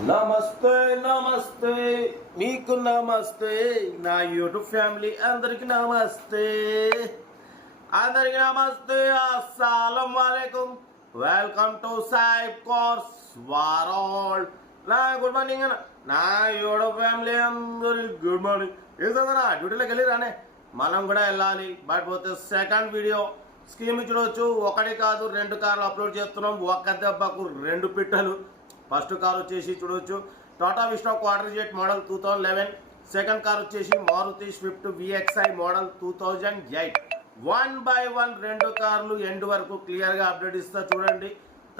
నమస్తే నమస్తే. మీకు నమస్తే. నా యూట్యూబ్ ఫ్యామిలీ అందరికి నమస్తే. అందరికి నమస్తే. అస్సలం వాలేకుం. వెల్కమ్ టు సాయిబ్ కోర్స్ వారాల్. నా గుడ్ మార్నింగ్ అన్న. నా యూట్యూబ్ ఫ్యామిలీ అందరికి గుడ్ మార్నింగ్. ఏదన్నా డ్యూటీలోకి వెళ్ళిరానే మనం కూడా వెళ్ళాలి. బట్ పోతే సెకండ్ వీడియో. స్కీమ్ చూడవచ్చు ఒకటి కాదు రెండు కార్లు అప్లోడ్ చేస్తున్నాం. ఒక్క దెబ్బకు రెండు పిట్టలు. ఫస్ట్ కార్ వచ్చేసి చూడవచ్చు Tata Vista Quadrajet model two thousand eleven second car వచ్చేసి Maruti Swift VXI model two thousand eight one by one రెండు కార్లు ఎండ్ వరకు క్లియర్గా అప్డేట్ ఇస్తా చూడండి.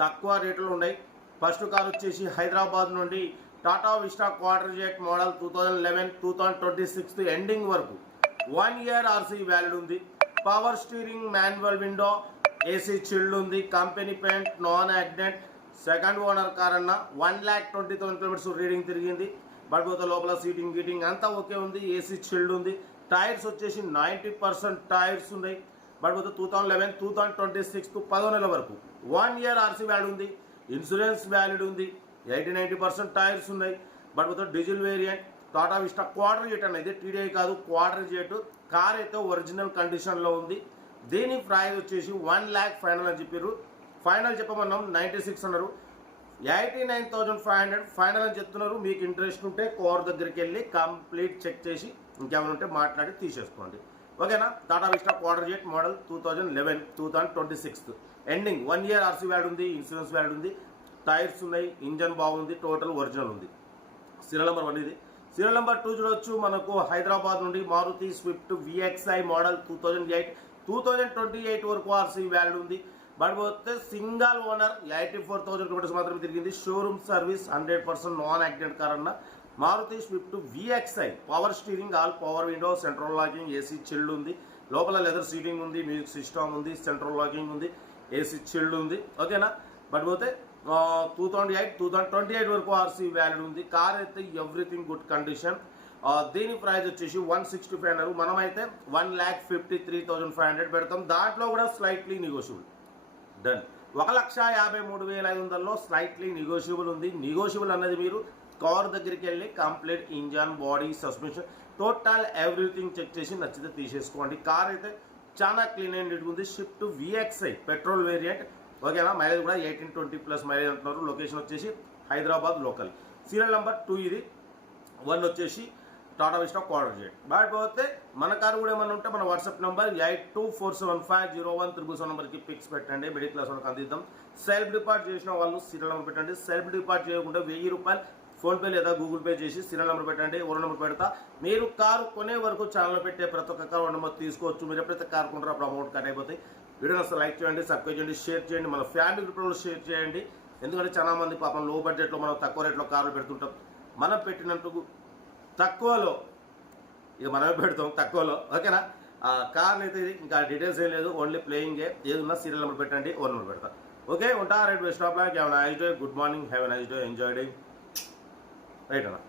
తక్కువ రేట్లు ఉన్నాయి. ఫస్ట్ కార్ వచ్చేసి హైదరాబాద్ నుండి Tata Vista Quadrajet model two thousand eleven two thousand twenty six ending వరకు వన్ ఇయర్ ఆర్సీ వ్యాలిడ్ ఉంది. Power steering manual window AC chilled ఉంది. Company paint non accident second owner car అన్న one lakh twenty thousand kilometres reading తిరిగింది. But పోతే లోపల seating గీటింగ్ అంతా okay ఉంది. ఏసీ చిల్డ్ ఉంది. టైర్స్ వచ్చేసి నైంటీ పర్సెంట్ టైర్స్ ఉన్నాయి. బట్ పోతే two thousand eleven two thousand twenty six పదో నెల వరకు. వన్ ఇయర్ ఆర్సీ వ్యాడ్ ఉంది. ఇన్సూరెన్స్ వ్యాలిడ్ ఉంది. ఎయిటీ నైంటీ పర్సెంట్ టైర్స్ ఉన్నాయి. బట్ పోతే diesel variant Tata Vista Quadrajet అనేది టీడీఐ కాదు క్వార్టర్ జెట్. కార్ అయితే ఒరిజినల్ కండిషన్లో ఉంది. దీని ప్రైస్ వచ్చేసి వన్ ల్యాక్ ఫైనల్ అని చెప్పారు ఫైనల్ చెప్పమన్నాం నైంటీ సిక్స్ అన్నారు. Eighty nine thousand five hundred final అని చెప్తున్నారు. మీకు ఇంట్రెస్ట్ ఉంటే కోర్ దగ్గరికి వెళ్ళి కంప్లీట్ చెక్ చేసి ఇంకేమైనా ఉంటే మాట్లాడి తీసేసుకోండి. ఓకేనా? Tata Vista Quadrajet model two thousand eleven two thousand twenty six ending one year RC valid ఉంది ఇన్సూరెన్స్ వ్యాడ్ ఉంది. టైర్స్ ఉన్నాయి ఇంజన్ బాగుంది టోటల్ ఒరిజినల్ ఉంది. సీరియల్ నెంబర్ వన్ ఇది. సీరియల్ నెంబర్ టూ చూడొచ్చు. మనకు హైదరాబాద్ నుండి Maruti Swift VXI model two thousand eight two thousand twenty eight వరకు ఆర్సీ వ్యాడ్ ఉంది. బట్ పోతే single owner eighty four thousand kilometres మాత్రమే తిరిగింది. Showroom service hundred percent non accident car అన్న. Maruti Swift VXI power steering all power window central locking AC chilled ఉంది. లోపల leather seating ఉంది music system ఉంది central locking ఉంది AC chilled ఉంది. ఓకేనా బట్ పోతే two thousand eight two thousand twenty eight వరకు ఆర్సీ వ్యాలిడ్ ఉంది. కార్ అయితే ఎవ్రీథింగ్ గుడ్ కండిషన్ దీని ప్రైస్ వచ్చేసి వన్ సిక్స్టీ ఫైవ్ అన్నారు. మనమైతే one lakh fifty three thousand five hundred పెడతాం. దాంట్లో కూడా స్లైట్లీ నెగోషియబుల్ డన్. ఒక లక్ష యాభై మూడు వేల ఐదు వందల్లో స్లైట్లీ నెగోషియబుల్ ఉంది. నెగోషియబుల్ అన్నది మీరు కార్ దగ్గరికి వెళ్ళి complete engine body suspension total everything check చేసి నచ్చితే తీసేసుకోండి. కార్ అయితే చాలా క్లీన్ అండ్ నీట్గా ఉంది షిఫ్ట్ విఎక్స్ఐ పెట్రోల్ వేరియంట్ ఓకేనా మైలేజ్ కూడా ఎయిటీన్ ట్వంటీ ప్లస్ మైలేజ్ అంటున్నారు. లొకేషన్ వచ్చేసి Hyderabad local serial number two ఇది. వన్ వచ్చేసి టాటా విస్టా క్వార్టర్ చేయండి బట్ పోతే మన కారు కూడా ఏమైనా ఉంటే మన WhatsApp number eight two four seven five zero one triple seven నెంబర్కి పిక్స్ పెట్టండి. మిడిల్ క్లాస్ వాళ్ళకి అందిద్దాం. సెల్ఫ్ డిపార్ట్ చేసిన వాళ్ళు సీరియల్ నెంబర్ పెట్టండి. సెల్ఫ్ డిపార్ట్ చేయకుండా వెయ్యి రూపాయలు ఫోన్పే లేదా గూగుల్ పే చేసి సీరియల్ నెంబర్ పెట్టండి. ఓరో నెంబర్ పెడతా. మీరు కారు కొనే వరకు ఛానల్ పెట్టే ప్రతి ఒక్క కారు నెంబర్ తీసుకోవచ్చు. మీరు ఎప్పుడైతే కారు కొంటారో అప్పుడు అమౌంట్ కట్ అయిపోతాయి. వీడియోని అసలు లైక్ చేయండి సబ్స్క్రైబ్ చేయండి షేర్ చేయండి. మన ఫ్యామిలీ గ్రూప్లో షేర్ చేయండి. ఎందుకంటే చాలా మంది పాపం లో బడ్జెట్లో మనం తక్కువ రేట్లో కార్లు పెడుతుంటాం. మనం పెట్టినందుకు తక్కువలో ఇక మనమే పెడతాం? తక్కువలో. ఓకేనా? ఆ కార్లు అయితే ఇది. ఇంకా డీటెయిల్స్ ఏం లేదు. ఓన్లీ ప్లేయింగే ఏది సీరియల్ నెంబర్ పెట్టండి. ఓన్ నెంబర్ పెడతా. ఓకే? ఉంటా? Right best of luck. Have nice day good morning have nice day enjoy day right అన్న?